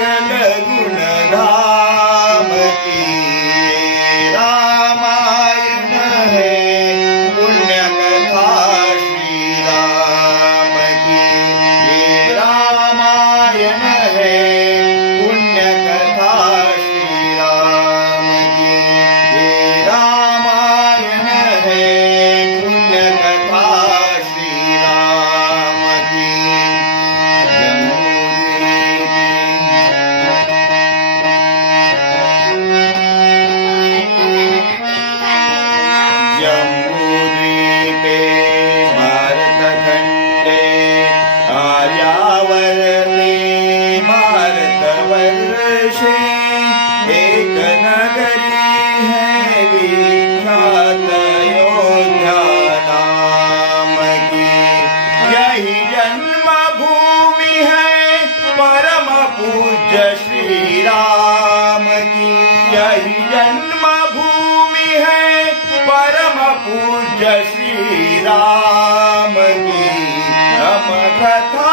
सकल गुण धाम की रामायण है पुण्य कथा श्री राम की। ये रामायण है पुण्य कथा श्री राम की। ये रामायण है पुण्य कथा श्री राम की। जम्बूद्वीपे भारतखंडे आर्यावर्ते भारतवर्षे एक नगरी है विख्यात अयोध्या नाम की। यही जन्मभूमि है परम पूज्य श्री राम की। यही जन्मभूमि है परम पूज्य श्री राम की। हम कथा